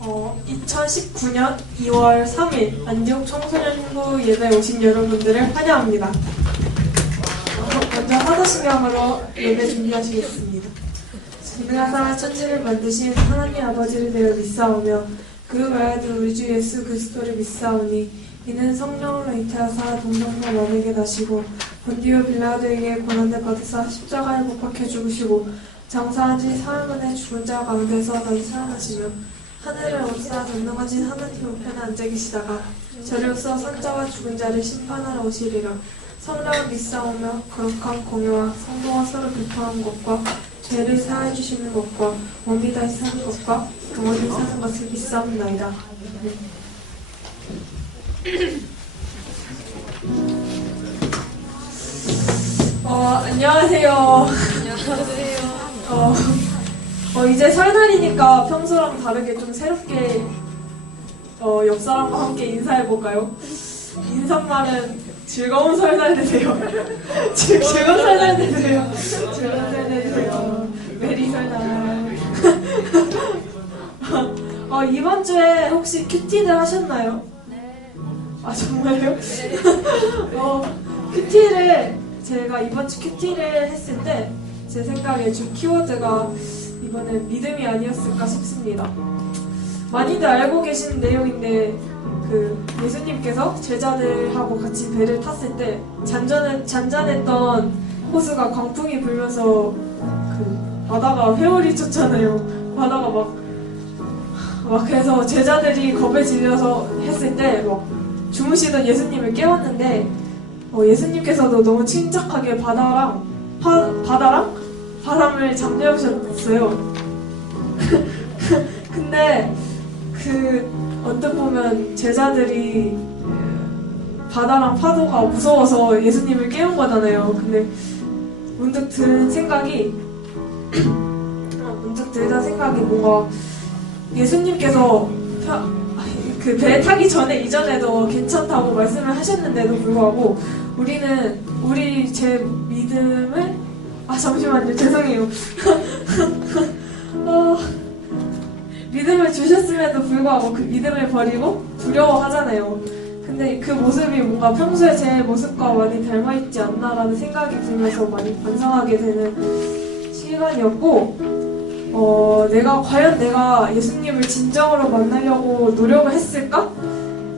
2019년 2월 3일 안디옥 청소년부 예배 오신 여러분들을 환영합니다. 먼저 사도신경으로 예배 준비하시겠습니다. 전능하사 천지를 만드신 하나님 아버지를 되어 믿사오며 그 외에도 우리 주 예수 그리스도를 믿사오니 이는 성령으로 잉태하사 동정녀 마리아에게 나시고 본디오 빌라도에게 고난을 받으사 십자가에 못 박혀 죽으시고 장사한 지 사흘 만에 죽은 자 가운데서 다시 살아나시며 하늘을 오사 전능하신 하나님 우편에 앉아 계시다가 저리로서 산자와 죽은 자를 심판하러 오시리라. 성령을 믿사오며 거룩한 공유와 성도와 서로 교통하는 것과 죄를 사해 주시는 것과 몸이 다시 사는 것과 영원히 사는 것을 믿사옵나이다. 안녕하세요. 이제 설날이니까 평소랑 다르게 좀 새롭게 옆 사람과 함께 인사해볼까요? 인사말은 즐거운 설날 되세요. 즐거운 설날 되세요. 즐거운 설날 되세요. 메리 설날. 이번 주에 혹시 큐티를 하셨나요? 네. 아, 정말요? 큐티를 제가 이번 주 큐티를 했을 때 제 생각에 주 키워드가 이번엔 믿음이 아니었을까 싶습니다. 많이들 알고 계시는 내용인데 예수님께서 제자들하고 같이 배를 탔을 때 잔잔했던 호수가 광풍이 불면서 바다가 회오리 쳤잖아요. 바다가 막 그래서 제자들이 겁에 질려서 했을 때 막 주무시던 예수님을 깨웠는데 예수님께서도 너무 침착하게 바다랑 바람을 잠재우셨어요. 근데 언뜻 보면 제자들이 바다랑 파도가 무서워서 예수님을 깨운 거잖아요. 근데 문득 들던 생각이 뭔가 예수님께서 그 배 타기 전에 이전에도 괜찮다고 말씀을 하셨는데도 불구하고 제 믿음을 잠시만요. 죄송해요. 믿음을 주셨음에도 불구하고 그 믿음을 버리고 두려워하잖아요. 근데 그 모습이 뭔가 평소에 제 모습과 많이 닮아있지 않나라는 생각이 들면서 많이 반성하게 되는 시간이었고 과연 내가 예수님을 진정으로 만나려고 노력을 했을까?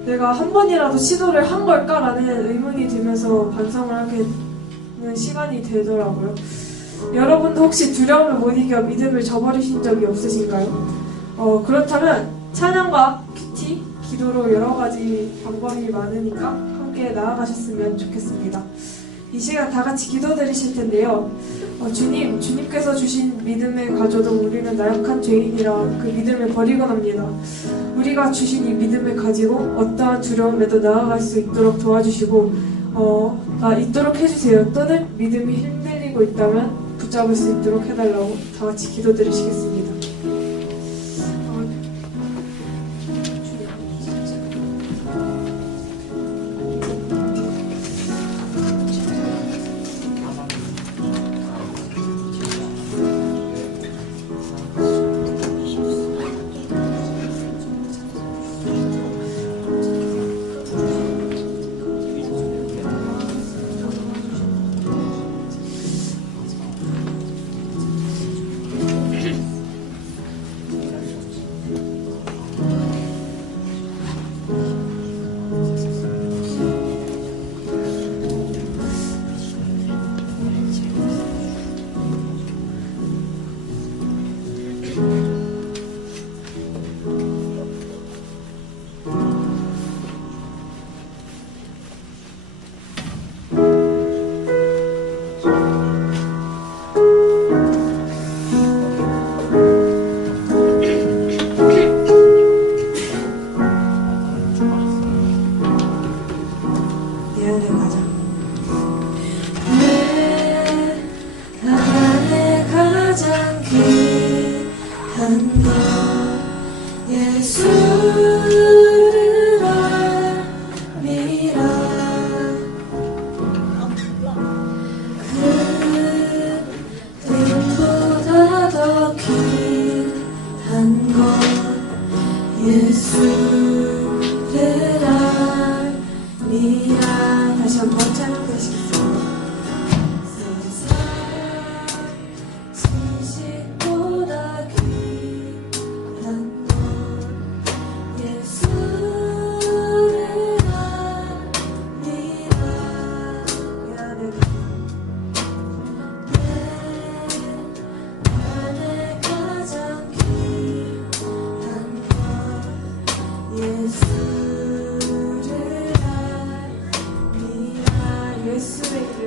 내가 한 번이라도 시도를 한 걸까라는 의문이 들면서 반성을 하게 되는 시간이 되더라고요. 여러분도 혹시 두려움을 못 이겨 믿음을 저버리신 적이 없으신가요? 그렇다면 찬양과 큐티, 기도로 여러 가지 방법이 많으니까 함께 나아가셨으면 좋겠습니다. 이 시간 다 같이 기도드리실 텐데요. 주님께서 주신 믿음을 가져도 우리는 나약한 죄인이라 그 믿음을 버리곤 합니다. 우리가 주신 이 믿음을 가지고 어떠한 두려움에도 나아갈 수 있도록 도와주시고 있도록 해주세요. 또는 믿음이 흔들리고 있다면 붙잡을 수 있도록 해달라고 다 같이 기도드리시겠습니다. 예수를 알미라. 다시 한번 찬양하시겠습니다. 세상 지식보다 귀한 것 예수를 알미라. 내 안에 가장 귀한 것 예수를 알미라. 예수의 이름.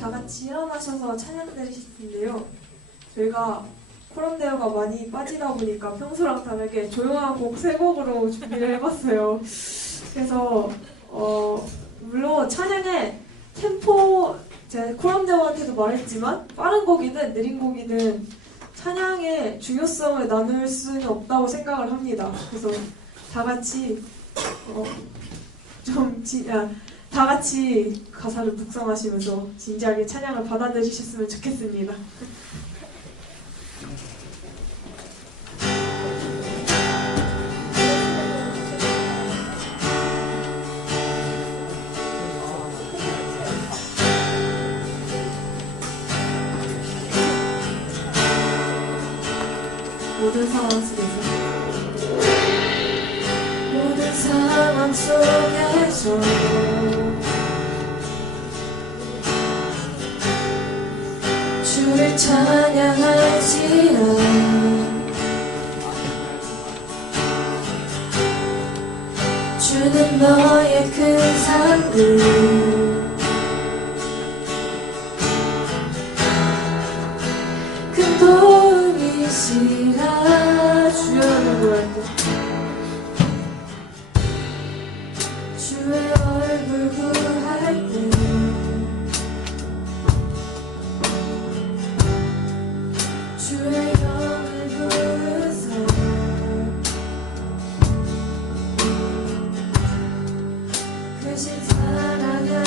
다 같이 일어나셔서 찬양 드리실 텐데요. 저희가 코럼데오가 많이 빠지다 보니까 평소랑 다르게 조용한 곡 3곡으로 준비를 해봤어요. 그래서 물론 찬양의 템포, 제가 코럼데오한테도 말했지만 빠른 곡이든 느린 곡이든 찬양의 중요성을 나눌 수는 없다고 생각을 합니다. 그래서 다 같이 다 같이 가사를 묵상하시면서 진지하게 찬양을 받아들이셨으면 좋겠습니다. 모든 상황 속에서 주를 찬양할지라. 주는 너의 큰 산들 큰 도움이시라. 주여를 구할 때 주의 얼굴 구할 때 주의 영을 부르소. 크신 사랑을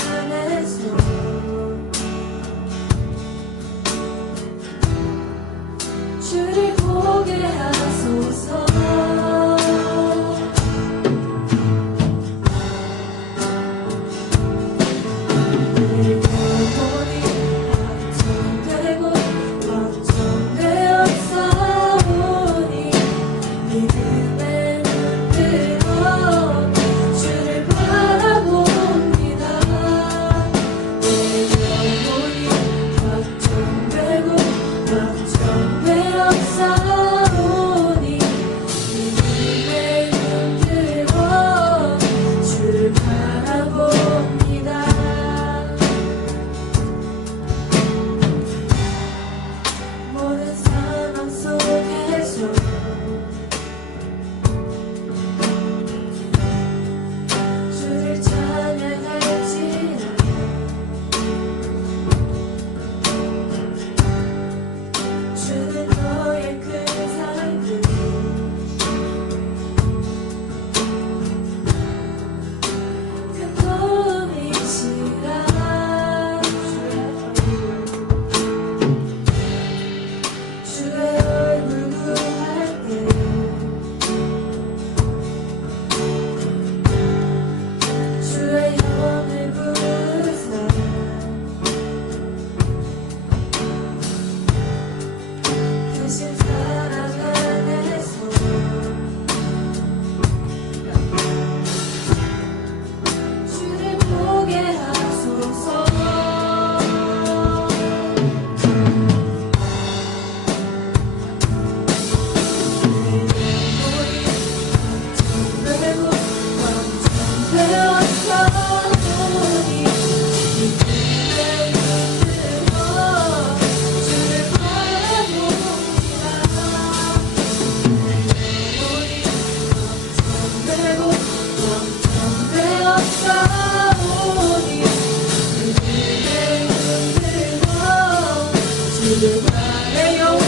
주를 바래 영원히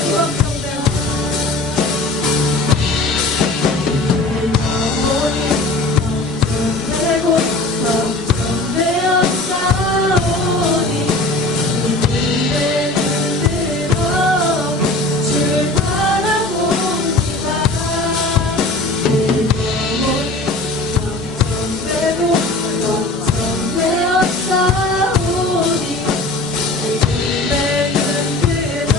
걱정되고 걱정되어 싸우니 이들의 눈들어 줄 바라봅니다. 영원히 걱정되고 걱정되어 싸우니 이들의 눈들어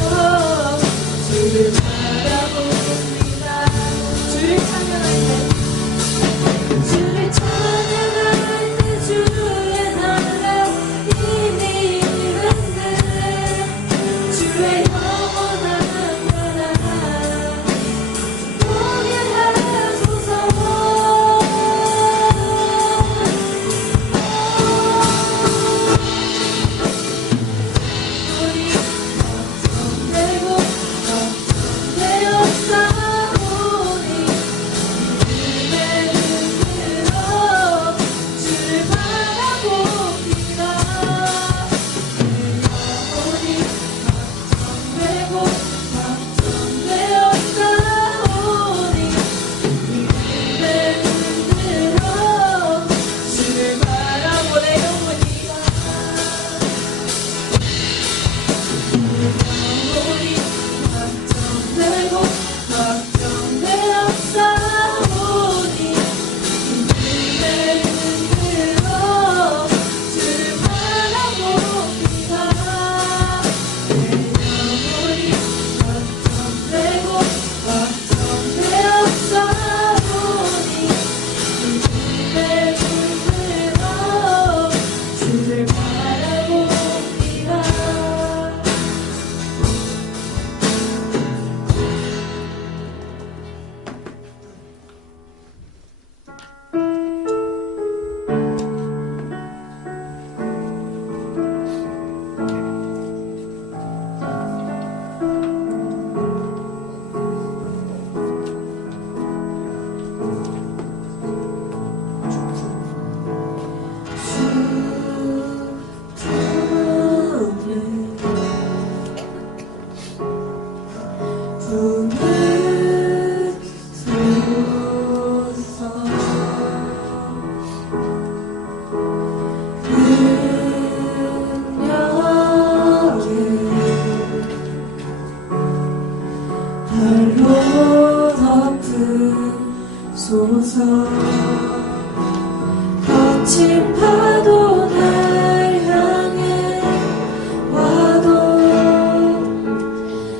주를 바라봅니다. 주를 찬양할 때 주를 찬양할 때 주의 나라 이미 있는데 주의 영원한 나라 보게 하소서. 우리 걱정되고 걱정되어 싸우니 이들의 눈으로 주를 바라봅니다. 영원히 걱정되고 걱정되어 싸우니 이들의 눈으로 주를 바라보네. 영원히 영원히 걱정되고 걱정되어 싸우니 이들의 눈으로 주를 바라봅니다. 영원히 걱정되고 걱정되어 싸우니 이들의 눈으로 주를 바라봅니다. 발로 덮으소서. 거친 파도 날 향해 와도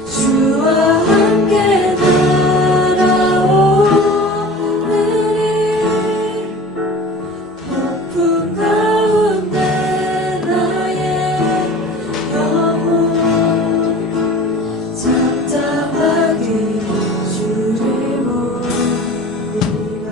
주와 함께 날아오느니 폭풍 가운데 나의 영혼 잠잠하게 주를 보리라.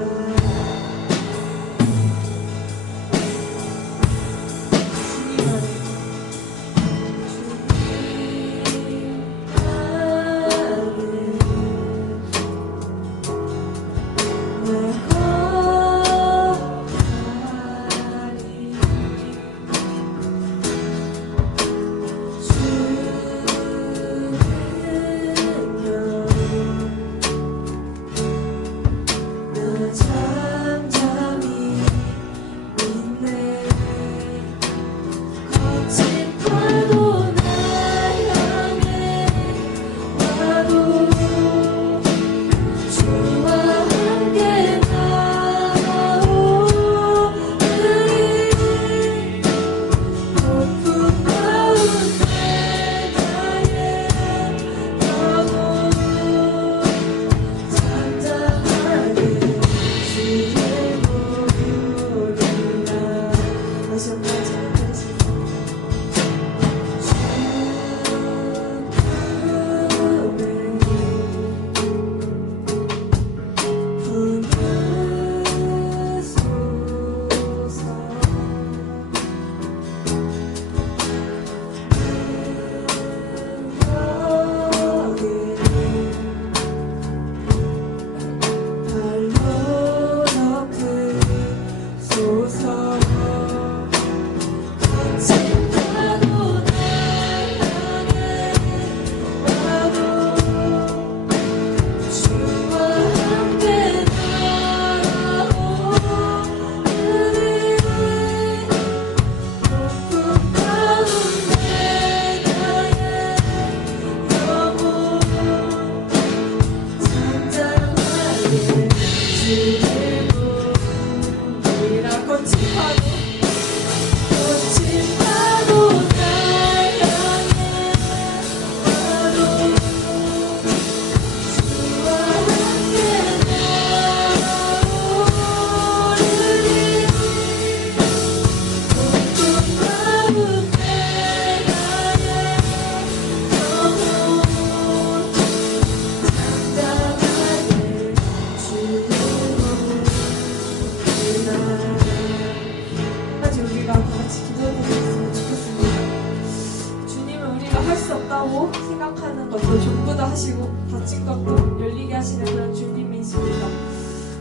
원하고 생각하는 것도 전부 다 하시고 닫힌 것도 열리게 하시는 그런 주님이십니다.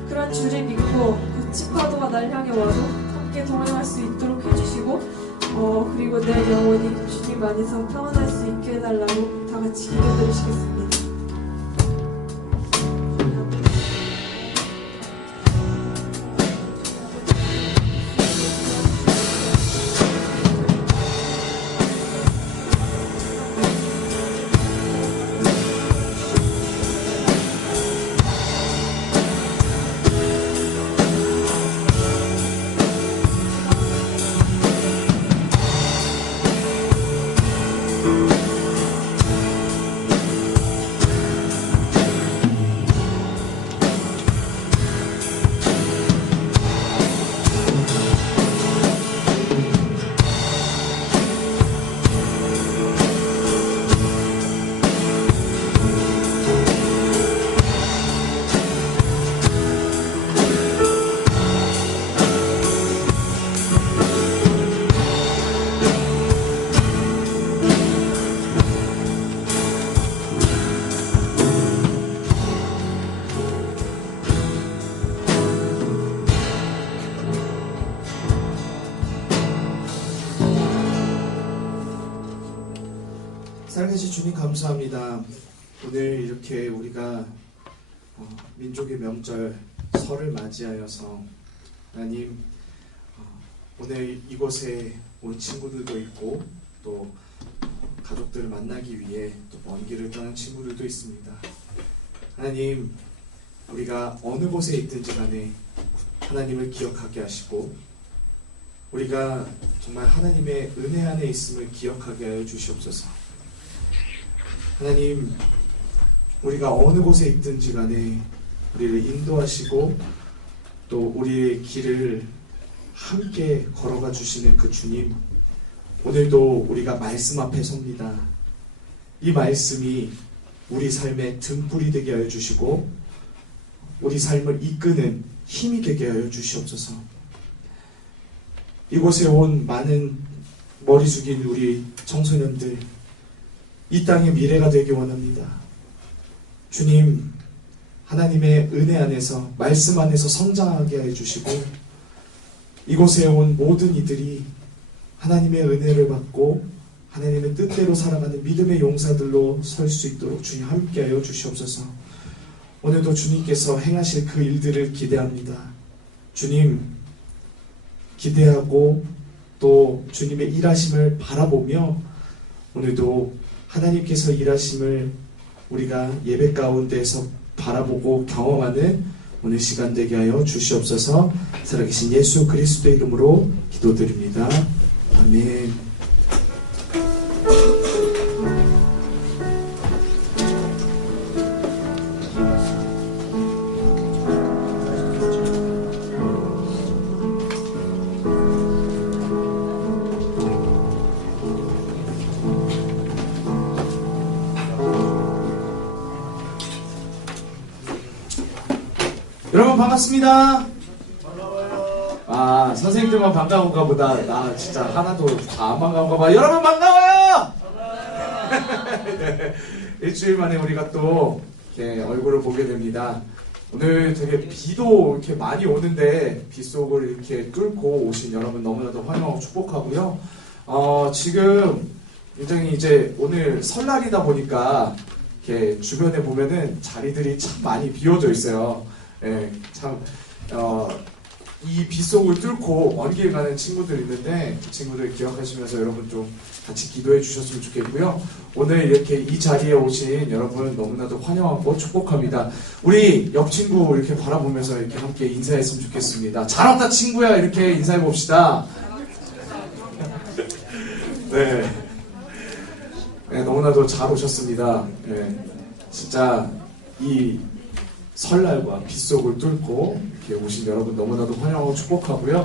그런 주를 믿고 그 파도가 날 향해 와도 함께 동행할 수 있도록 해주시고 그리고 내 영혼이 주님 안에서 평안할 수 있게 해달라고 다 같이 기도드리시겠습니다. 살아계신 주님 감사합니다. 오늘 이렇게 우리가 민족의 명절 설을 맞이하여서 하나님 오늘 이곳에 온 친구들도 있고 또 가족들을 만나기 위해 또 먼 길을 떠난 친구들도 있습니다. 하나님 우리가 어느 곳에 있든지 간에 하나님을 기억하게 하시고 우리가 정말 하나님의 은혜 안에 있음을 기억하게 하여 주시옵소서. 하나님 우리가 어느 곳에 있든지 간에 우리를 인도하시고 또 우리의 길을 함께 걸어가 주시는 그 주님, 오늘도 우리가 말씀 앞에 섭니다. 이 말씀이 우리 삶의 등불이 되게 하여 주시고 우리 삶을 이끄는 힘이 되게 하여 주시옵소서. 이곳에 온 많은 머리 숙인 우리 청소년들, 이 땅의 미래가 되기 원합니다. 주님, 하나님의 은혜 안에서 말씀 안에서 성장하게 해주시고 이곳에 온 모든 이들이 하나님의 은혜를 받고 하나님의 뜻대로 살아가는 믿음의 용사들로 설 수 있도록 주님 함께하여 주시옵소서. 오늘도 주님께서 행하실 그 일들을 기대합니다. 주님 기대하고 또 주님의 일하심을 바라보며 오늘도 하나님께서 일하심을 우리가 예배 가운데에서 바라보고 경험하는 오늘 시간 되게 하여 주시옵소서. 살아계신 예수 그리스도의 이름으로 기도드립니다. 아멘. 여러분 반갑습니다. 아, 선생님들만 반가운가 보다. 나 진짜 하나도 다 안 반가운가 봐. 여러분 반가워요. 네, 일주일 만에 우리가 또 이렇게 얼굴을 보게 됩니다. 오늘 되게 비도 이렇게 많이 오는데 빗속을 이렇게 뚫고 오신 여러분 너무나도 환영하고 축복하고요. 지금 굉장히 이제 오늘 설날이다 보니까 이렇게 주변에 보면은 자리들이 참 많이 비워져 있어요. 예, 참, 이 빗속을 뚫고 먼 길 가는 친구들 있는데 그 친구들 기억하시면서 여러분 좀 같이 기도해 주셨으면 좋겠고요. 오늘 이렇게 이 자리에 오신 여러분 너무나도 환영하고 축복합니다. 우리 옆 친구 이렇게 바라보면서 이렇게 함께 인사했으면 좋겠습니다. 잘 왔다 친구야 이렇게 인사해 봅시다. 네. 네, 너무나도 잘 오셨습니다. 네, 진짜 이 설날과 빗속을 뚫고 이렇게 오신 여러분 너무나도 환영하고 축복하고요.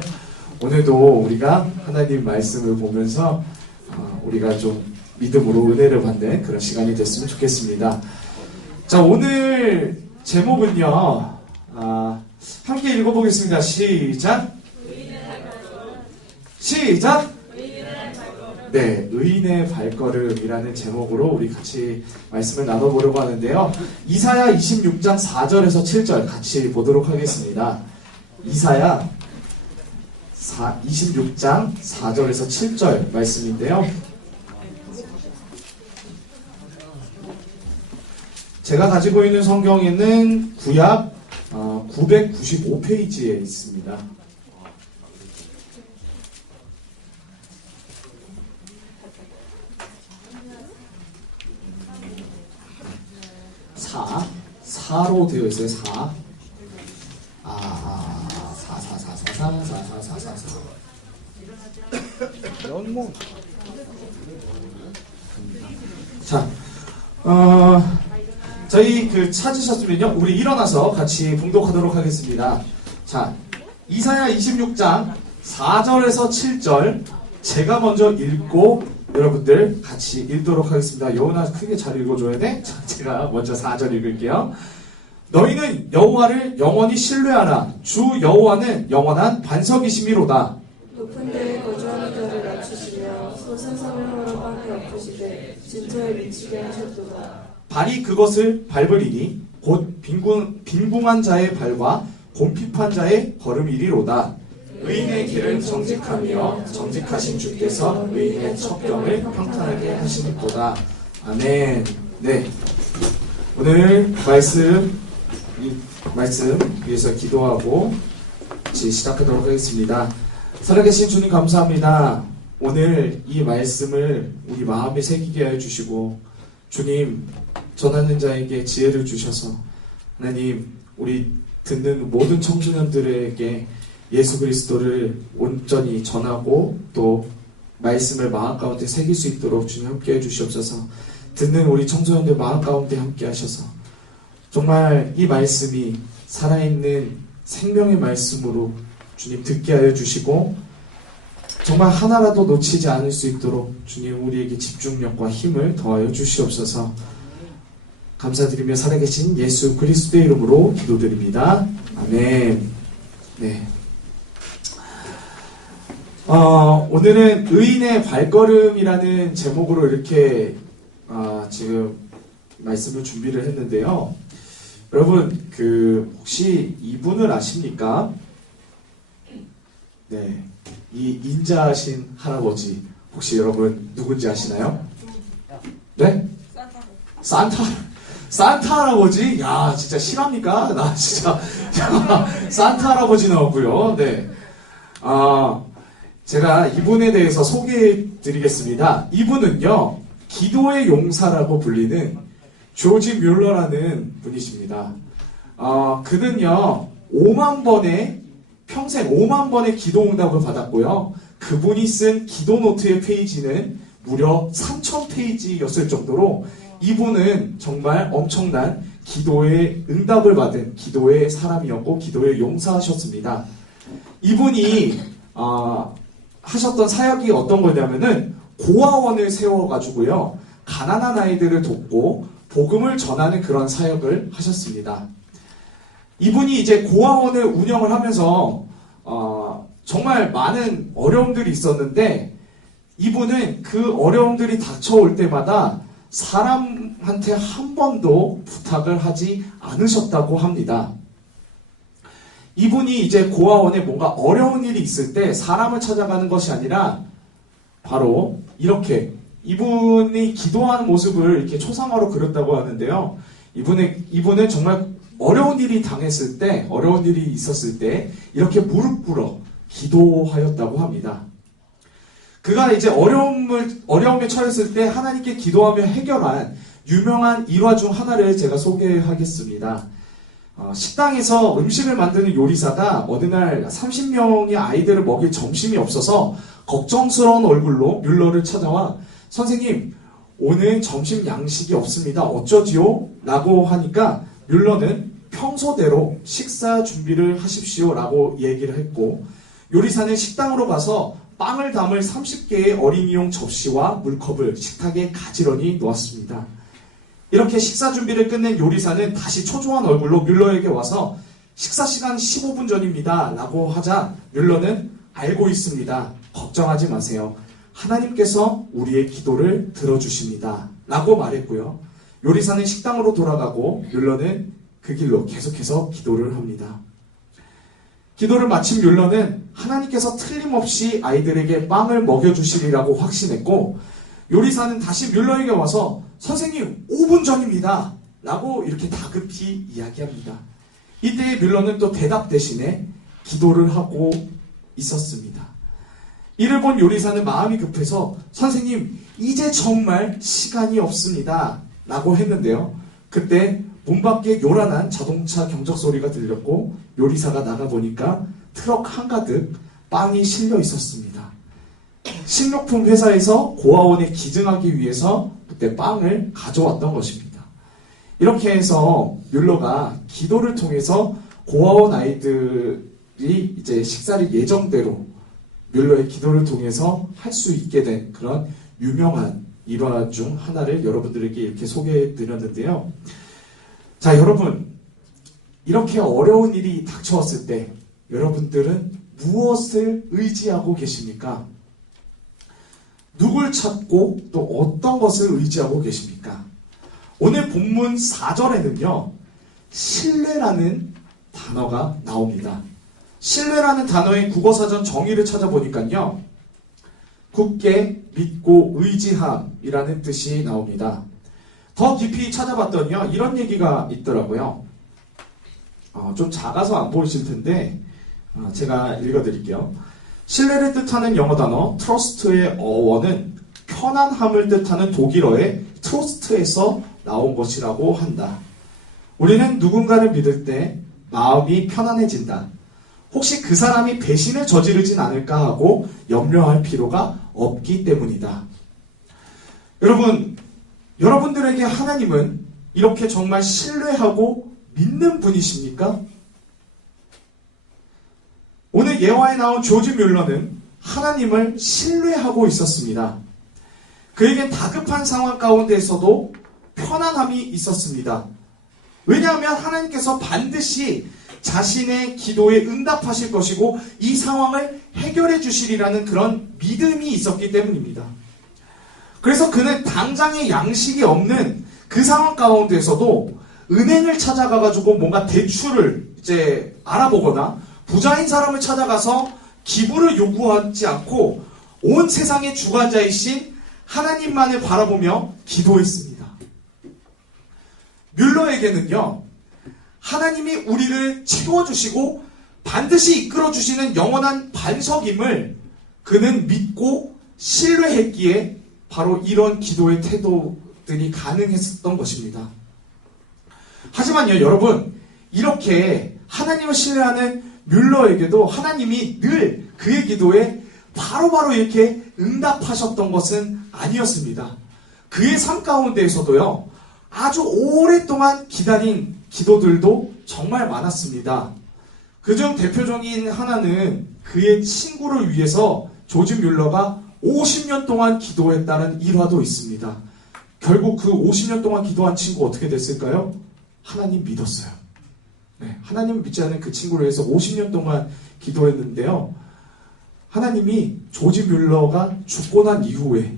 오늘도 우리가 하나님 말씀을 보면서 우리가 좀 믿음으로 은혜를 받는 그런 시간이 됐으면 좋겠습니다. 자, 오늘 제목은요. 함께 읽어보겠습니다. 시작. 시작. 네, 의인의 발걸음이라는 제목으로 우리 같이 말씀을 나눠보려고 하는데요. 이사야 26장 4절에서 7절 같이 보도록 하겠습니다. 이사야 26장 4절에서 7절 말씀인데요. 제가 가지고 있는 성경에는 구약 995페이지에 있습니다. 4로 되어 있어요. 4. 4. 자, 저희 찾으셨으면요, 우리 일어나서 같이 봉독하도록 하겠습니다. 자, 이사야 26장 4절에서 7절 제가 먼저 읽고 여러분들 같이 읽도록 하겠습니다. 여우나 크게 잘 읽어줘야 돼? 자, 제가 먼저 4절 읽을게요. 너희는 여호와를 영원히 신뢰하라. 주 여호와는 영원한 반석이심이로다. 높은 데에 거주하는 자를 낮추시며 솟은 섬을 허락하니 엎으시되 진토에 미치게 하셨도다. 발이 그것을 밟으리니 곧 빈궁한 자의 발과 곰핍한 자의 걸음이리로다. 의인의 길은 정직하며 정직하신 주께서 의인의 첩경을 평탄하게 하시니보다. 아멘. 네, 오늘 말씀 위해서 기도하고 같이 시작하도록 하겠습니다. 살아계신 주님 감사합니다. 오늘 이 말씀을 우리 마음에 새기게 해주시고 주님, 전하는 자에게 지혜를 주셔서 하나님, 우리 듣는 모든 청소년들에게 예수 그리스도를 온전히 전하고 또 말씀을 마음 가운데 새길 수 있도록 주님 함께 해주시옵소서. 듣는 우리 청소년들 마음 가운데 함께 하셔서 정말 이 말씀이 살아있는 생명의 말씀으로 주님 듣게 하여 주시고 정말 하나라도 놓치지 않을 수 있도록 주님 우리에게 집중력과 힘을 더하여 주시옵소서. 감사드리며 살아계신 예수 그리스도의 이름으로 기도드립니다. 아멘. 네. 오늘은 의인의 발걸음이라는 제목으로 이렇게 지금 말씀을 준비를 했는데요. 여러분, 혹시 이분을 아십니까? 네. 이 인자하신 할아버지, 혹시 여러분 누군지 아시나요? 네? 산타 할아버지? 야, 진짜 실합니까? 나 진짜 산타 할아버지 나왔고요. 네. 제가 이분에 대해서 소개해 드리겠습니다. 이분은요, 기도의 용사라고 불리는 조지 뮬러라는 분이십니다. 그는요, 평생 5만 번의 기도 응답을 받았고요. 그분이 쓴 기도 노트의 페이지는 무려 3,000페이지였을 정도로 이분은 정말 엄청난 기도의 응답을 받은 기도의 사람이었고 기도의 용사하셨습니다. 이분이 하셨던 사역이 어떤 거냐면은 고아원을 세워가지고요, 가난한 아이들을 돕고 복음을 전하는 그런 사역을 하셨습니다. 이분이 이제 고아원을 운영을 하면서 정말 많은 어려움들이 있었는데 이분은 그 어려움들이 닥쳐올 때마다 사람한테 한 번도 부탁을 하지 않으셨다고 합니다. 이분이 이제 고아원에 뭔가 어려운 일이 있을 때 사람을 찾아가는 것이 아니라 바로 이렇게 이분이 기도하는 모습을 이렇게 초상화로 그렸다고 하는데요. 이분은 정말 어려운 일이 당했을 때, 어려운 일이 있었을 때 이렇게 무릎 꿇어 기도하였다고 합니다. 그가 이제 어려움에 처했을 때 하나님께 기도하며 해결한 유명한 일화 중 하나를 제가 소개하겠습니다. 식당에서 음식을 만드는 요리사가 어느 날 30명의 아이들을 먹일 점심이 없어서 걱정스러운 얼굴로 뮬러를 찾아와 선생님, 오늘 점심 양식이 없습니다. 어쩌지요? 라고 하니까 뮬러는 평소대로 식사 준비를 하십시오 라고 얘기를 했고 요리사는 식당으로 가서 빵을 담을 30개의 어린이용 접시와 물컵을 식탁에 가지런히 놓았습니다. 이렇게 식사 준비를 끝낸 요리사는 다시 초조한 얼굴로 뮬러에게 와서 식사 시간 15분 전입니다 라고 하자 뮬러는 알고 있습니다. 걱정하지 마세요. 하나님께서 우리의 기도를 들어주십니다. 라고 말했고요. 요리사는 식당으로 돌아가고 뮬러는 그 길로 계속해서 기도를 합니다. 기도를 마친 뮬러는 하나님께서 틀림없이 아이들에게 빵을 먹여주시리라고 확신했고, 요리사는 다시 뮬러에게 와서 선생님 5분 전입니다 라고 이렇게 다급히 이야기합니다. 이때 뮬러는 또 대답 대신에 기도를 하고 있었습니다. 이를 본 요리사는 마음이 급해서 선생님 이제 정말 시간이 없습니다 라고 했는데요. 그때 문 밖에 요란한 자동차 경적 소리가 들렸고 요리사가 나가보니까 트럭 한가득 빵이 실려 있었습니다. 식료품 회사에서 고아원에 기증하기 위해서 그때 빵을 가져왔던 것입니다. 이렇게 해서 뮬러가 기도를 통해서 고아원 아이들이 이제 식사를 예정대로 뮬러의 기도를 통해서 할 수 있게 된 그런 유명한 일화 중 하나를 여러분들에게 이렇게 소개해 드렸는데요. 자, 여러분, 이렇게 어려운 일이 닥쳐왔을 때 여러분들은 무엇을 의지하고 계십니까? 누굴 찾고 또 어떤 것을 의지하고 계십니까? 오늘 본문 4절에는요, 신뢰라는 단어가 나옵니다. 신뢰라는 단어의 국어사전 정의를 찾아보니까요, 굳게 믿고 의지함이라는 뜻이 나옵니다. 더 깊이 찾아봤더니요, 이런 얘기가 있더라고요. 좀 작아서 안 보이실 텐데 제가 읽어드릴게요. 신뢰를 뜻하는 영어 단어 trust의 어원은 편안함을 뜻하는 독일어의 trust에서 나온 것이라고 한다. 우리는 누군가를 믿을 때 마음이 편안해진다. 혹시 그 사람이 배신을 저지르진 않을까 하고 염려할 필요가 없기 때문이다. 여러분, 여러분들에게 하나님은 이렇게 정말 신뢰하고 믿는 분이십니까? 오늘 예화에 나온 조지 뮬러는 하나님을 신뢰하고 있었습니다. 그에게 다급한 상황 가운데에서도 편안함이 있었습니다. 왜냐하면 하나님께서 반드시 자신의 기도에 응답하실 것이고 이 상황을 해결해 주시리라는 그런 믿음이 있었기 때문입니다. 그래서 그는 당장의 양식이 없는 그 상황 가운데서도 은행을 찾아가가지고 뭔가 대출을 이제 알아보거나 부자인 사람을 찾아가서 기부를 요구하지 않고 온 세상의 주관자이신 하나님만을 바라보며 기도했습니다. 뮬러에게는요, 하나님이 우리를 채워주시고 반드시 이끌어주시는 영원한 반석임을 그는 믿고 신뢰했기에 바로 이런 기도의 태도들이 가능했었던 것입니다. 하지만요, 여러분, 이렇게 하나님을 신뢰하는 뮬러에게도 하나님이 늘 그의 기도에 바로바로 이렇게 응답하셨던 것은 아니었습니다. 그의 삶 가운데에서도요, 아주 오랫동안 기다린 기도들도 정말 많았습니다. 그중 대표적인 하나는 그의 친구를 위해서 조지 뮬러가 50년 동안 기도했다는 일화도 있습니다. 결국 그 50년 동안 기도한 친구 어떻게 됐을까요? 하나님 믿었어요. 네, 하나님 믿지 않은 그 친구를 위해서 50년 동안 기도했는데요. 하나님이 조지 뮬러가 죽고 난 이후에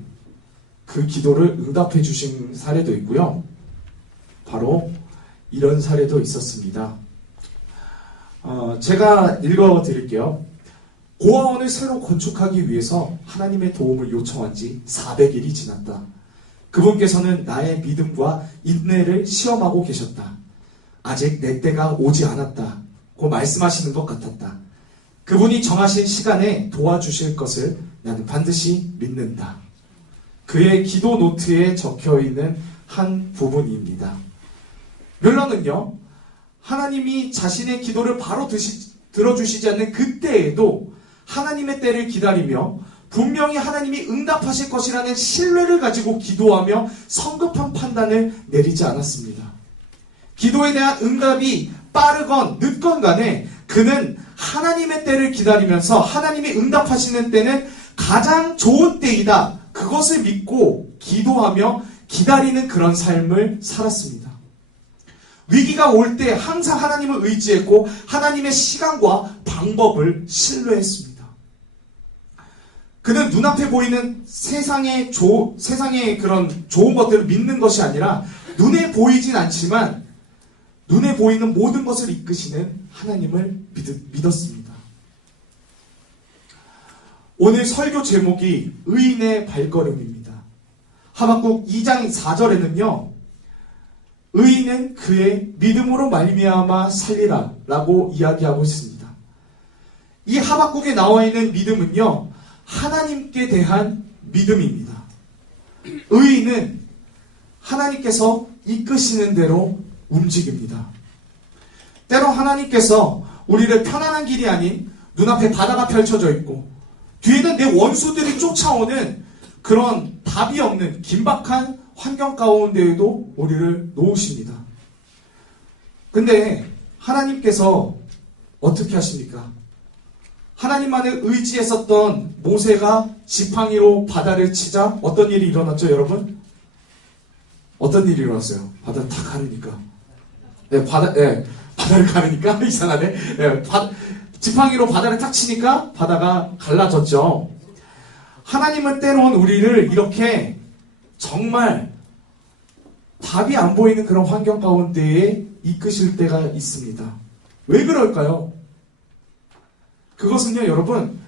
그 기도를 응답해 주신 사례도 있고요. 바로 이런 사례도 있었습니다. 제가 읽어드릴게요. 고아원을 새로 건축하기 위해서 하나님의 도움을 요청한 지 400일이 지났다. 그분께서는 나의 믿음과 인내를 시험하고 계셨다. 아직 내 때가 오지 않았다고 말씀하시는 것 같았다. 그분이 정하신 시간에 도와주실 것을 나는 반드시 믿는다. 그의 기도 노트에 적혀있는 한 부분입니다. 뮬러는요, 하나님이 자신의 기도를 바로 들어주시지 않는 그때에도 하나님의 때를 기다리며 분명히 하나님이 응답하실 것이라는 신뢰를 가지고 기도하며 성급한 판단을 내리지 않았습니다. 기도에 대한 응답이 빠르건 늦건 간에 그는 하나님의 때를 기다리면서 하나님이 응답하시는 때는 가장 좋은 때이다. 그것을 믿고 기도하며 기다리는 그런 삶을 살았습니다. 위기가 올 때 항상 하나님을 의지했고 하나님의 시간과 방법을 신뢰했습니다. 그는 눈앞에 보이는 세상의 그런 좋은 것들을 믿는 것이 아니라 눈에 보이진 않지만 눈에 보이는 모든 것을 이끄시는 하나님을 믿었습니다. 오늘 설교 제목이 의인의 발걸음입니다. 하박국 2장 4절에는요. 의인은 그의 믿음으로 말미암아 살리라 라고 이야기하고 있습니다. 이 하박국에 나와 있는 믿음은요. 하나님께 대한 믿음입니다. 의인은 하나님께서 이끄시는 대로 움직입니다. 때로 하나님께서 우리를 편안한 길이 아닌 눈앞에 바다가 펼쳐져 있고 뒤에는 내 원수들이 쫓아오는 그런 답이 없는 긴박한 환경 가운데에도 우리를 놓으십니다. 근데 하나님께서 어떻게 하십니까? 하나님만을 의지했었던 모세가 지팡이로 바다를 치자 어떤 일이 일어났죠, 여러분? 어떤 일이 일어났어요? 바다 다 가르니까. 네, 바다를 가르니까 이상하네. 네, 지팡이로 바다를 탁 치니까 바다가 갈라졌죠. 하나님은 때론 우리를 이렇게 정말 답이 안 보이는 그런 환경 가운데에 이끄실 때가 있습니다. 왜 그럴까요? 그것은요, 여러분,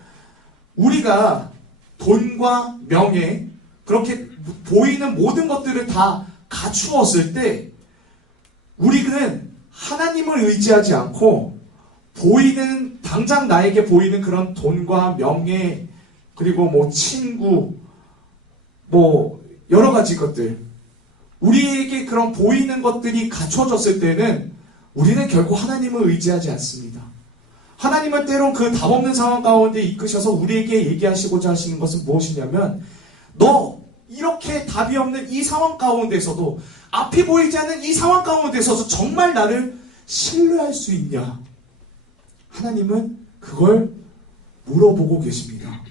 우리가 돈과 명예, 그렇게 보이는 모든 것들을 다 갖추었을 때, 우리는 하나님을 의지하지 않고, 당장 나에게 보이는 그런 돈과 명예, 그리고 뭐 친구, 뭐 여러 가지 것들, 우리에게 그런 보이는 것들이 갖춰졌을 때는 우리는 결국 하나님을 의지하지 않습니다. 하나님은 때론 그 답 없는 상황 가운데 이끄셔서 우리에게 얘기하시고자 하시는 것은 무엇이냐면, 너 이렇게 답이 없는 이 상황 가운데서도, 앞이 보이지 않는 이 상황 가운데서도 정말 나를 신뢰할 수 있냐? 하나님은 그걸 물어보고 계십니다.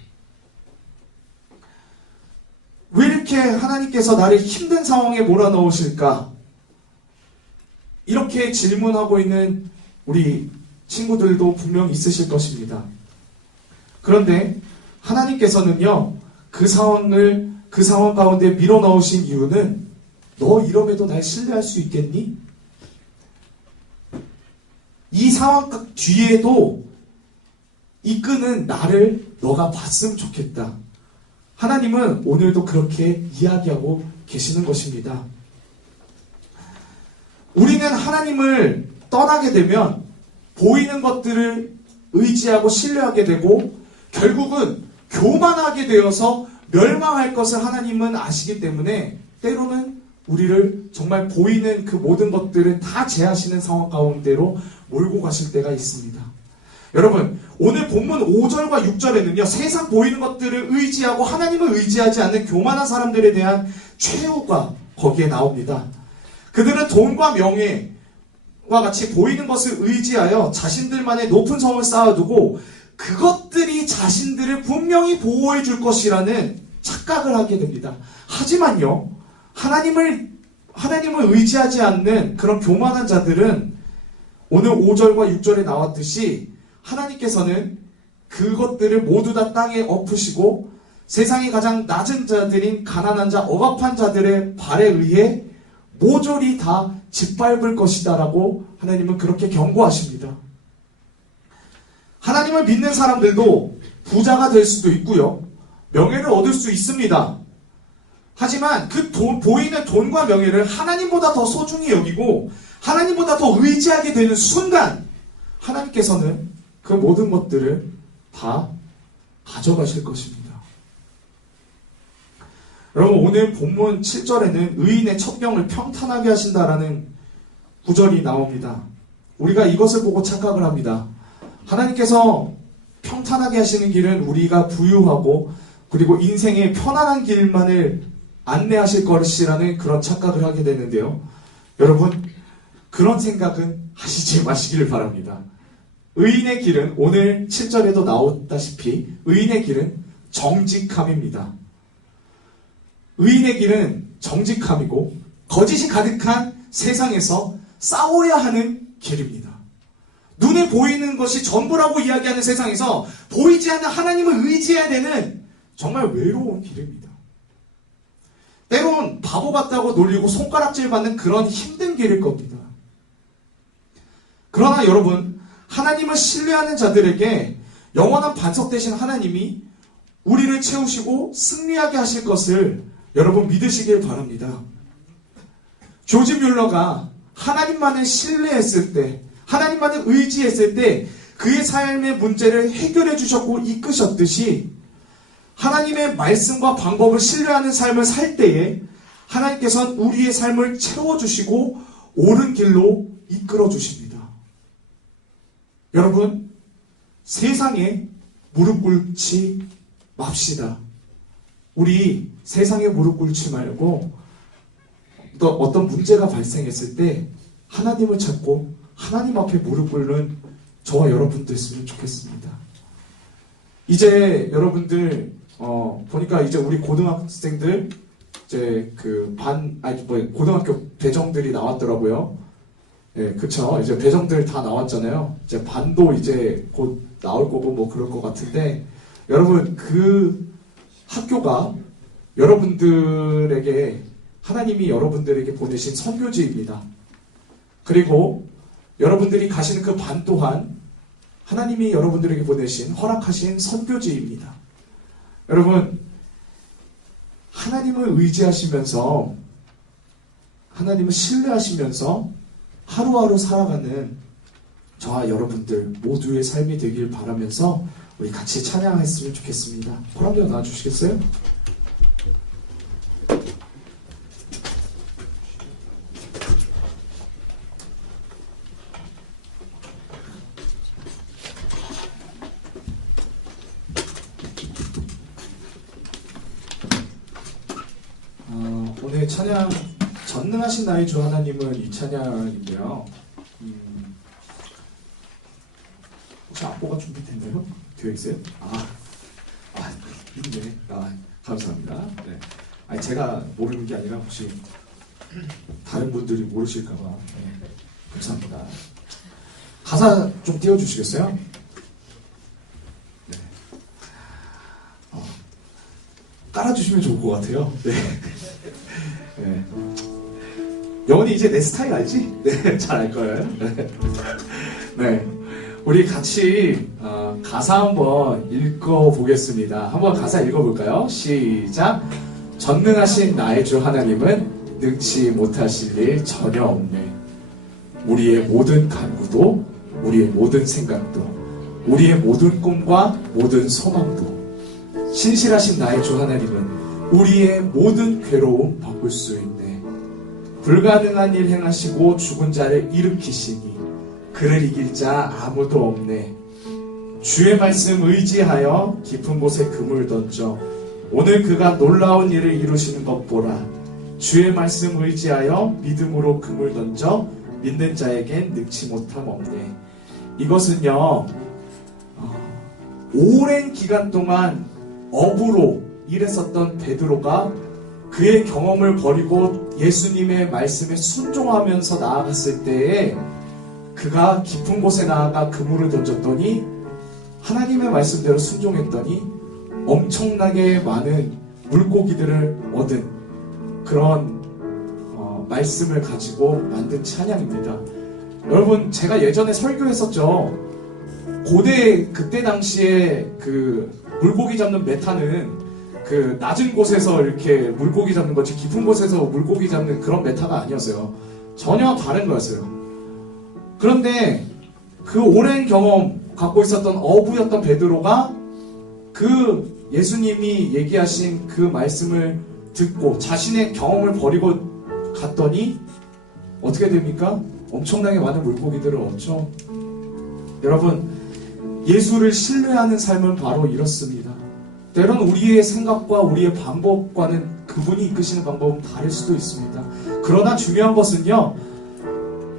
왜 이렇게 하나님께서 나를 힘든 상황에 몰아넣으실까? 이렇게 질문하고 있는 우리 친구들도 분명 있으실 것입니다. 그런데 하나님께서는요, 그 상황 가운데 밀어넣으신 이유는, 너 이러면도 날 신뢰할 수 있겠니? 이 상황 뒤에도 이끄는 나를 너가 봤으면 좋겠다. 하나님은 오늘도 그렇게 이야기하고 계시는 것입니다. 우리는 하나님을 떠나게 되면 보이는 것들을 의지하고 신뢰하게 되고 결국은 교만하게 되어서 멸망할 것을 하나님은 아시기 때문에 때로는 우리를 정말 보이는 그 모든 것들을 다 제하시는 상황 가운데로 몰고 가실 때가 있습니다. 여러분, 오늘 본문 5절과 6절에는요, 세상 보이는 것들을 의지하고 하나님을 의지하지 않는 교만한 사람들에 대한 최후가 거기에 나옵니다. 그들은 돈과 명예와 같이 보이는 것을 의지하여 자신들만의 높은 성을 쌓아두고 그것들이 자신들을 분명히 보호해 줄 것이라는 착각을 하게 됩니다. 하지만요, 하나님을 의지하지 않는 그런 교만한 자들은 오늘 5절과 6절에 나왔듯이 하나님께서는 그것들을 모두 다 땅에 엎으시고 세상의 가장 낮은 자들인 가난한 자, 억압한 자들의 발에 의해 모조리 다 짓밟을 것이다 라고 하나님은 그렇게 경고하십니다. 하나님을 믿는 사람들도 부자가 될 수도 있고요, 명예를 얻을 수 있습니다. 하지만 그 보이는 돈과 명예를 하나님보다 더 소중히 여기고 하나님보다 더 의지하게 되는 순간 하나님께서는 그 모든 것들을 다 가져가실 것입니다. 여러분, 오늘 본문 7절에는 의인의 첩경을 평탄하게 하신다라는 구절이 나옵니다. 우리가 이것을 보고 착각을 합니다. 하나님께서 평탄하게 하시는 길은 우리가 부유하고 그리고 인생의 편안한 길만을 안내하실 것이라는 그런 착각을 하게 되는데요. 여러분, 그런 생각은 하시지 마시기를 바랍니다. 의인의 길은 오늘 7절에도 나왔다시피 의인의 길은 정직함입니다. 의인의 길은 정직함이고 거짓이 가득한 세상에서 싸워야 하는 길입니다. 눈에 보이는 것이 전부라고 이야기하는 세상에서 보이지 않는 하나님을 의지해야 되는 정말 외로운 길입니다. 때론 바보 같다고 놀리고 손가락질 받는 그런 힘든 길일 겁니다. 그러나 여러분, 하나님을 신뢰하는 자들에게 영원한 반석 되신 하나님이 우리를 채우시고 승리하게 하실 것을 여러분 믿으시길 바랍니다. 조지 뮬러가 하나님만을 신뢰했을 때, 하나님만을 의지했을 때 그의 삶의 문제를 해결해 주셨고 이끄셨듯이 하나님의 말씀과 방법을 신뢰하는 삶을 살 때에 하나님께서는 우리의 삶을 채워주시고 옳은 길로 이끌어 주십니다. 여러분, 세상에 무릎 꿇지 맙시다. 우리 세상에 무릎 꿇지 말고 또 어떤 문제가 발생했을 때 하나님을 찾고 하나님 앞에 무릎 꿇는 저와 여러분 됐으면 좋겠습니다. 이제 여러분들 보니까 이제 우리 고등학생들 이제 고등학교 배정들이 나왔더라고요. 예, 그쵸. 이제 배정들 다 나왔잖아요. 이제 반도 이제 곧 나올 거고 뭐 그럴 것 같은데, 여러분 그 학교가 여러분들에게, 하나님이 여러분들에게 보내신 선교지입니다. 그리고 여러분들이 가시는 그 반 또한 하나님이 여러분들에게 보내신, 허락하신 선교지입니다. 여러분, 하나님을 의지하시면서, 하나님을 신뢰하시면서 하루하루 살아가는 저와 여러분들 모두의 삶이 되길 바라면서 우리 같이 찬양했으면 좋겠습니다. 콜 한번 나와주시겠어요? 오늘 찬양 전능하신 나의 주 하나님은 이 찬양인데요. 혹시 악보가 준비됐나요? 되어 있어요? 있네. 감사합니다. 네. 아니, 제가 모르는 게 아니라 혹시 다른 분들이 모르실까봐. 네. 감사합니다. 가사 좀 띄워주시겠어요? 네. 깔아주시면 좋을 것 같아요. 네. 네. 영원히 이제 내 스타일 알지? 네, 잘 알 거예요. 네. 네. 우리 같이 가사 한번 읽어보겠습니다. 한번 가사 읽어볼까요? 시작. 전능하신 나의 주 하나님은 능치 못하실 일 전혀 없네. 우리의 모든 간구도, 우리의 모든 생각도, 우리의 모든 꿈과 모든 소망도, 신실하신 나의 주 하나님은 우리의 모든 괴로움 바꿀 수 있네. 불가능한 일 행하시고 죽은 자를 일으키시니 그를 이길 자 아무도 없네. 주의 말씀 의지하여 깊은 곳에 그물 던져 오늘 그가 놀라운 일을 이루시는 것 보라. 주의 말씀 의지하여 믿음으로 그물 던져 믿는 자에겐 능치 못함 없네. 이것은요, 오랜 기간 동안 어부로 일했었던 베드로가 그의 경험을 버리고 예수님의 말씀에 순종하면서 나아갔을 때에 그가 깊은 곳에 나아가 그물을 던졌더니 하나님의 말씀대로 순종했더니 엄청나게 많은 물고기들을 얻은 그런 말씀을 가지고 만든 찬양입니다. 여러분, 제가 예전에 설교했었죠. 그때 당시에 그 물고기 잡는 메타는 그 낮은 곳에서 이렇게 물고기 잡는 거지 깊은 곳에서 물고기 잡는 그런 메타가 아니었어요. 전혀 다른 거였어요. 그런데 그 오랜 경험 갖고 있었던 어부였던 베드로가 그 예수님이 얘기하신 그 말씀을 듣고 자신의 경험을 버리고 갔더니 어떻게 됩니까? 엄청나게 많은 물고기들을 얻죠. 여러분, 예수를 신뢰하는 삶은 바로 이렇습니다. 때론 우리의 생각과 우리의 방법과는 그분이 이끄시는 방법은 다를 수도 있습니다. 그러나 중요한 것은요,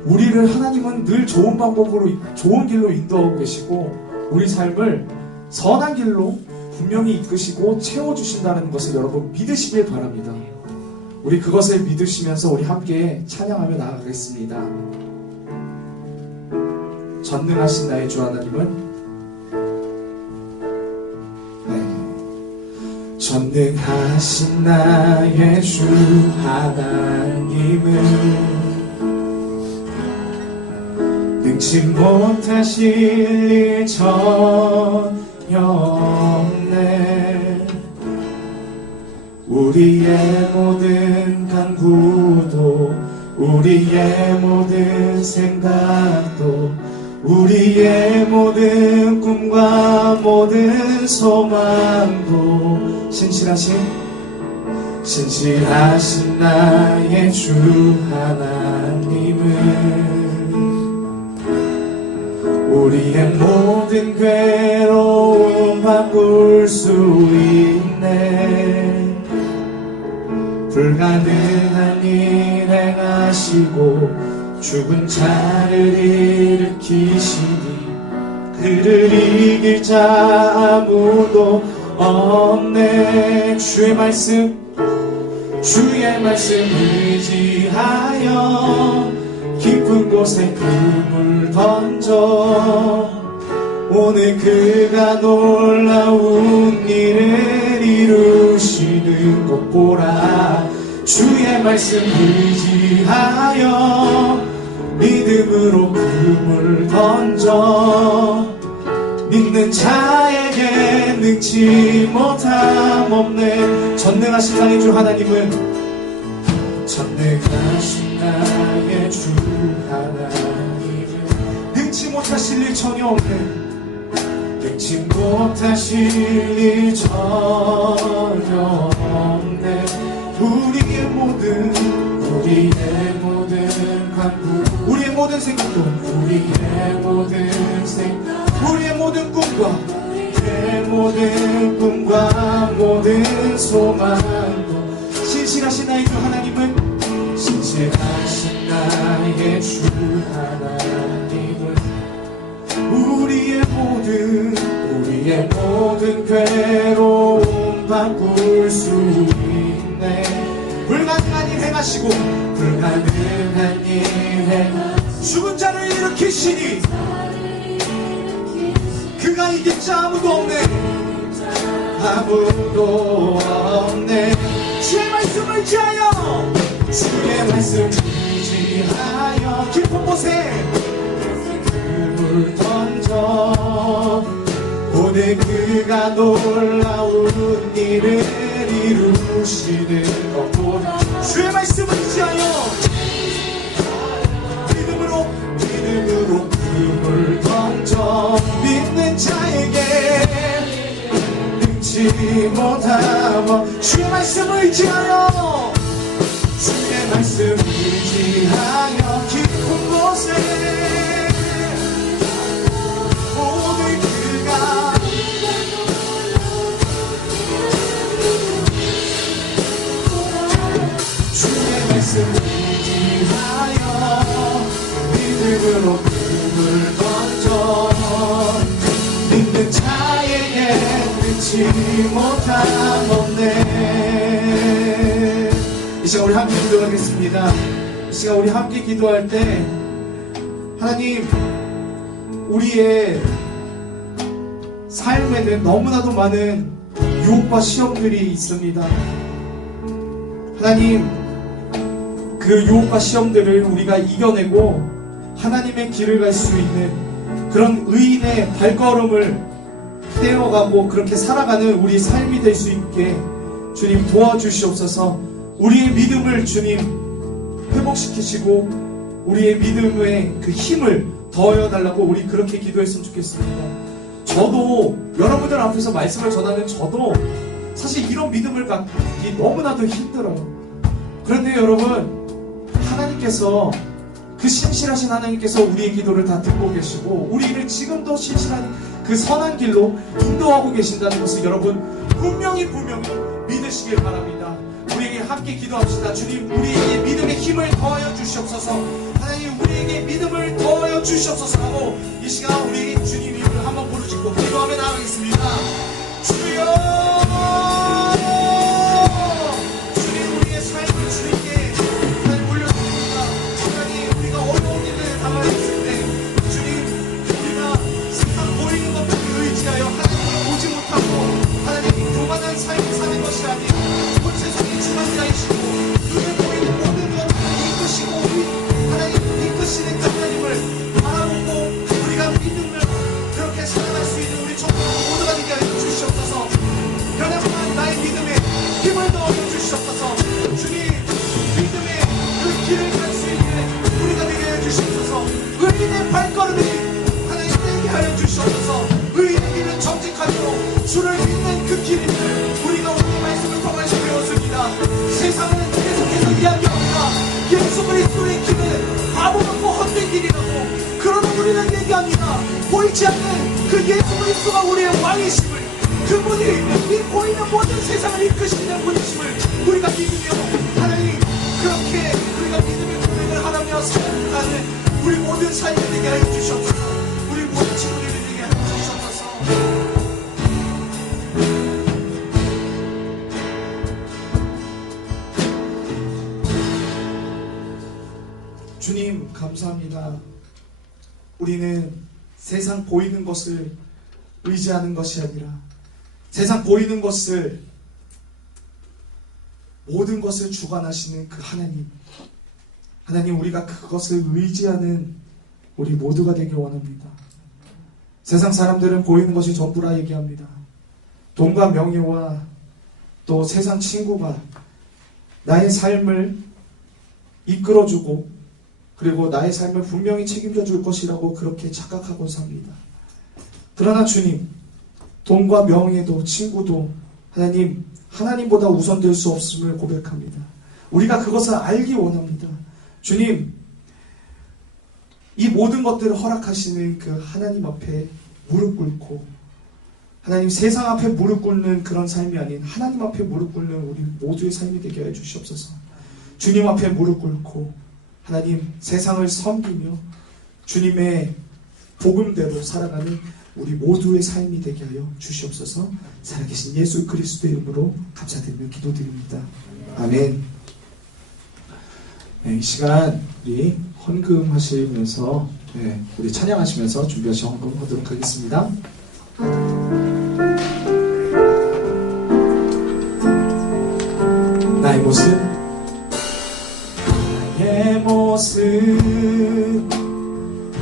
우리를 하나님은 늘 좋은 방법으로, 좋은 길로 인도하고 계시고 우리 삶을 선한 길로 분명히 이끄시고 채워주신다는 것을 여러분 믿으시길 바랍니다. 우리 그것을 믿으시면서 우리 함께 찬양하며 나아가겠습니다. 전능하신 나의 주 하나님은 전능하신 나의 주 하나님은 능치 못하실 일 전혀 없네. 우리의 모든 간구도 우리의 모든 생각도 우리의 모든 꿈과 모든 소망도 신실하신 나의 주 하나님은 우리의 모든 괴로움 바꿀 수 있네. 불가능한 일 행하시고 죽은 자를 일으키시니 그를 이길 자 아무도 없네. 주의 말씀 의지하여 깊은 곳에 금을 던져 오늘 그가 놀라운 일을 이루시는 것 보라. 주의 말씀 의지하여 믿음으로 금을 던져 믿는 자에게 능치 못함 없네. 전능하신 나의 주 하나님은 전능하신 나의 주 하나님은 능치 못하실 일 전혀 없네. 능치 못하실 일 전혀 없네. 우리의 모든 간구 우리의 모든 생각도 우리의 모든 꿈과 모든 소망도 신실하신 나의 주 하나님은 우리의 모든 괴로움 바꿀 수 있네. 불가능한 일 행하시고 죽은 자를 일으키시니 그가 이길 자 아무도 없네. 주의 말씀을 의지하여 깊은 곳에 금을 던져 오늘 그가 놀라운 일을 이루시는 것 보라. 주의 말씀을 의지하여 믿음으로 금을 던져 믿는 자에게 능치 못함. 주의 말씀을 의지하여 깊은 곳에 오늘 그가 주의 말씀 의지하여 믿음으로 금을 던져 믿는 자에게 능치 못함 없네. 이 시간 우리 함께 기도하겠습니다. 이 시간 우리 함께 기도할 때 하나님, 우리의 삶에는 너무나도 많은 유혹과 시험들이 있습니다. 하나님, 그 유혹과 시험들을 우리가 이겨내고 하나님의 길을 갈 수 있는 그런 의인의 발걸음을 떼어가고 그렇게 살아가는 우리 삶이 될 수 있게 주님 도와주시옵소서. 우리의 믿음을 주님 회복시키시고 우리의 믿음의 그 힘을 더하여달라고 우리 그렇게 기도했으면 좋겠습니다. 저도 여러분들 앞에서 말씀을 전하는 저도 사실 이런 믿음을 갖기 너무나도 힘들어요. 그런데 여러분, 하나님께서 그 신실하신 하나님께서 우리의 기도를 다 듣고 계시고 우리를 지금도 신실한 그 선한 길로 인도하고 계신다는 것을 여러분 분명히 믿으시길 바랍니다. 우리에게 함께 기도합시다. 주님, 우리에게 믿음의 힘을 더하여 주시옵소서. 하나님, 우리에게 믿음을 더하여 주시옵소서 하고 이 시간 우리 주님 이름을 한번 부르짖고 기도하며 나아가겠습니다. 주여, 주님, 우리의 삶을 주님께 하나님 올려드립니다. 하나님, 우리가 어려운 일을 당하였을 때 주님, 우리가 세상 보이는 것들을 의지하여 하나님을 보지 못하고 하나님 교만한 삶을 사는 그리스도가 우리의 왕이심을, 그분이 이 보이는 모든 세상을 이끄시는 분이심을 우리가 믿으며, 하나님 그렇게 우리가 믿음의 고백을 하라며 살아가는 우리 모든 삶이 되게 하여 주시옵소서. 우리 모든 친구들이 되게 하여 주시옵소서. 주님 감사합니다. 우리는 세상 보이는 것을 의지하는 것이 아니라 세상 보이는 것을, 모든 것을 주관하시는 그 하나님, 우리가 그것을 의지하는 우리 모두가 되길 원합니다. 세상 사람들은 보이는 것이 전부라 얘기합니다. 돈과 명예와 또 세상 친구가 나의 삶을 이끌어주고, 그리고 나의 삶을 분명히 책임져 줄 것이라고 그렇게 착각하고 삽니다. 그러나 주님, 돈과 명예도 친구도 하나님보다 우선될 수 없음을 고백합니다. 우리가 그것을 알기 원합니다. 주님, 이 모든 것들을 허락하시는 그 하나님 앞에 무릎 꿇고, 하나님 세상 앞에 무릎 꿇는 그런 삶이 아닌 하나님 앞에 무릎 꿇는 우리 모두의 삶이 되게 해 주시옵소서. 주님 앞에 무릎 꿇고 하나님 세상을 섬기며 주님의 복음대로 살아가는 우리 모두의 삶이 되게 하여 주시옵소서. 살아계신 예수 그리스도의 이름으로 감사드리며 기도드립니다. 아멘. 네, 이 시간 우리 헌금하시면서, 우리 찬양하시면서 준비하신 헌금 하도록 하겠습니다. 나의 모습,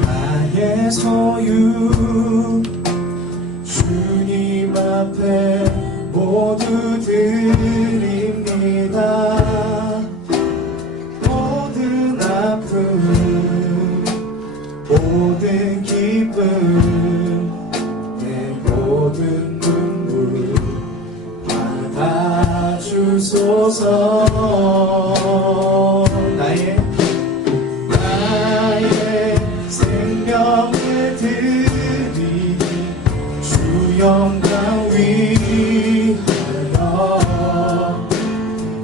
나의 소유, 주님 앞에 모두 드립니다. 모든 아픔, 모든 기쁨, 내 모든 눈물 받아주소서. 나의 생명을 드리니 주 영광 위하여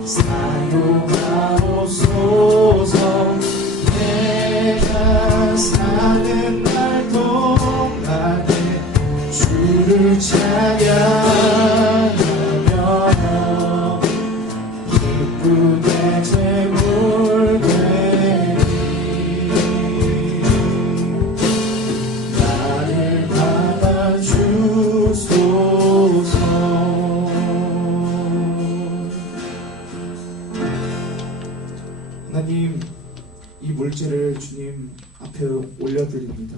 사용하옵소서. 내가 사는 날 동안에 주를 찬양하며 기쁨의 제물 되니 나를 받아주소서. 하나님, 이 물질을 주님 앞에 올려드립니다.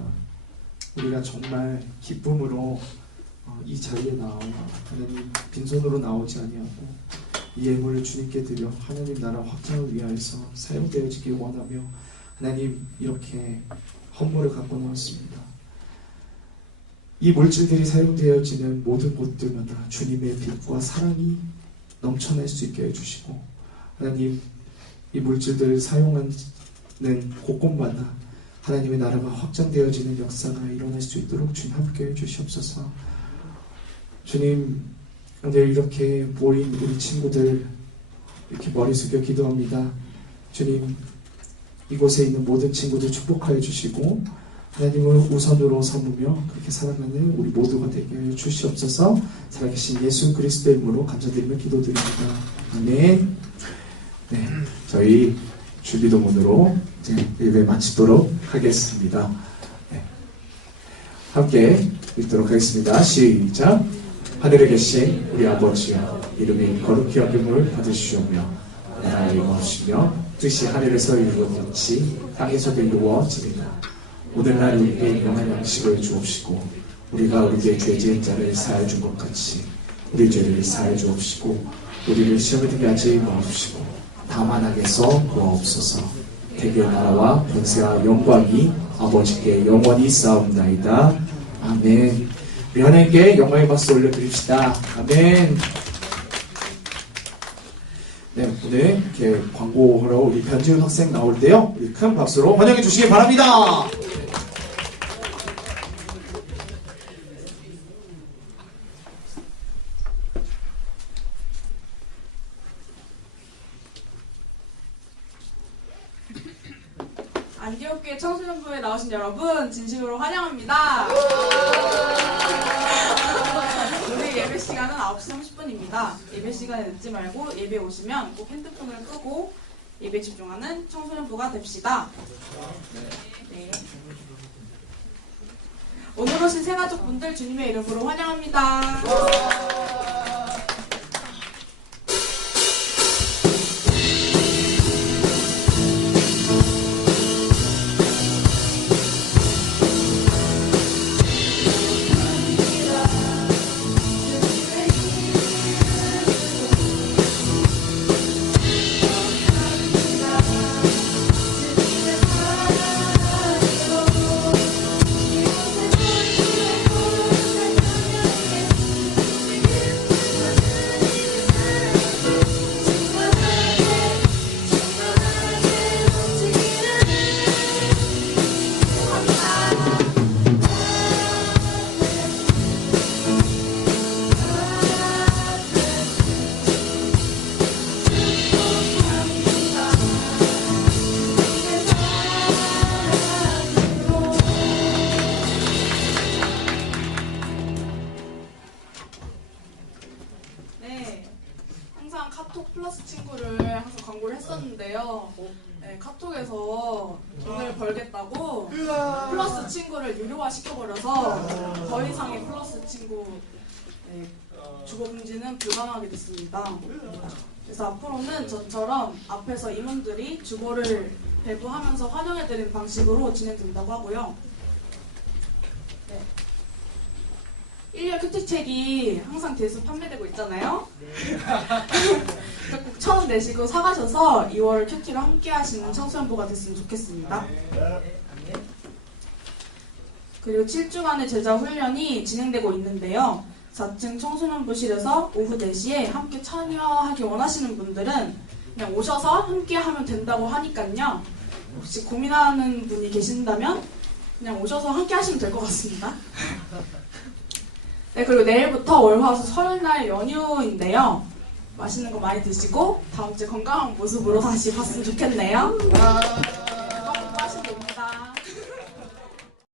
우리가 정말 기쁨으로 이 자리에 나와 하나님 빈손으로 나오지 아니하고 이 예물을 주님께 드려 하나님 나라 확장을 위하여서 사용되어지길 원하며 하나님 이렇게 헌물을 갖고 나왔습니다. 이 물질들이 사용되어지는 모든 곳들마다 주님의 빛과 사랑이 넘쳐날 수 있게 해주시고 하나님 이 물질들을 사용하는 곳곳마다 하나님의 나라가 확장되어지는 역사가 일어날 수 있도록 주님 함께해 주시옵소서. 주님, 오늘 이렇게 모인 우리 친구들 이렇게 머리 숙여 기도합니다. 주님, 이곳에 있는 모든 친구들 축복하여 주시고 하나님을 우선으로 삼으며 그렇게 살아가는 우리 모두가 되게 해 주시옵소서. 살아계신 예수 그리스도의 이름으로 감사드리며 기도드립니다. 아멘. 네, 저희 주기도문으로 이제 예배 마치도록 하겠습니다. 네. 함께 읽도록 하겠습니다. 시작. 하늘에 계신 우리 아버지여, 이름이 거룩히 여김을 받으시오며 나라의 임하시며 뜻이 하늘에서 이루어졌지 땅에서도 이루어지리라. 오늘날 우리에게 일용할 양식을 주옵시고 우리가 우리에게 죄 지은 자를 사하여 준 것 같이 우리 죄를 사하여 주옵시고 우리를 시험에 들게 하지 마옵시고 다만 악에서 구하옵소서. 대개 나라와 권세와 영광이 아버지께 영원히 쌓옵나이다. 아멘. 우리 하나님께 영광의 박수 올려드립시다. 아멘. 네, 오늘 이렇게 광고하러 우리 변지훈 학생 나올 때요, 우리 큰 박수로 환영해 주시기 바랍니다. 안디옥교회 청소년부에 나오신 여러분 진심으로 환영합니다. 우리 예배 시간은 9시 30분입니다. 예배 시간에 늦지 말고 예배 오시면 꼭 핸드폰을 끄고 예배 집중하는 청소년부가 됩시다. 네. 오늘 오신 새가족분들 주님의 이름으로 환영합니다. 항상 카톡 플러스 친구를 항상 광고를 했었는데요. 네, 카톡에서 돈을 벌겠다고 플러스 친구를 유료화 시켜버려서 더 이상의 플러스 친구 주거금지는 불가능하게 됐습니다. 그래서 앞으로는 저처럼 앞에서 임원들이 주거를 배부하면서 환영해드리는 방식으로 진행된다고 하고요. 네. 1년 큐티책이 항상 대수 판매되고 있잖아요. 꼭 1,000원 내시고 사가셔서 2월 큐티를 함께 하시는 청소년부가 됐으면 좋겠습니다. 그리고 7주간의 제자 훈련이 진행되고 있는데요. 4층 청소년부실에서 오후 4시에 함께 참여하기 원하시는 분들은 그냥 오셔서 함께 하면 된다고 하니까요. 혹시 고민하는 분이 계신다면 그냥 오셔서 함께 하시면 될 것 같습니다. 네, 그리고 내일부터 월화수 설날 연휴인데요. 맛있는 거 많이 드시고 다음 주에 건강한 모습으로 다시 봤으면 좋겠네요. 네, 건강 공부하시면 됩니다.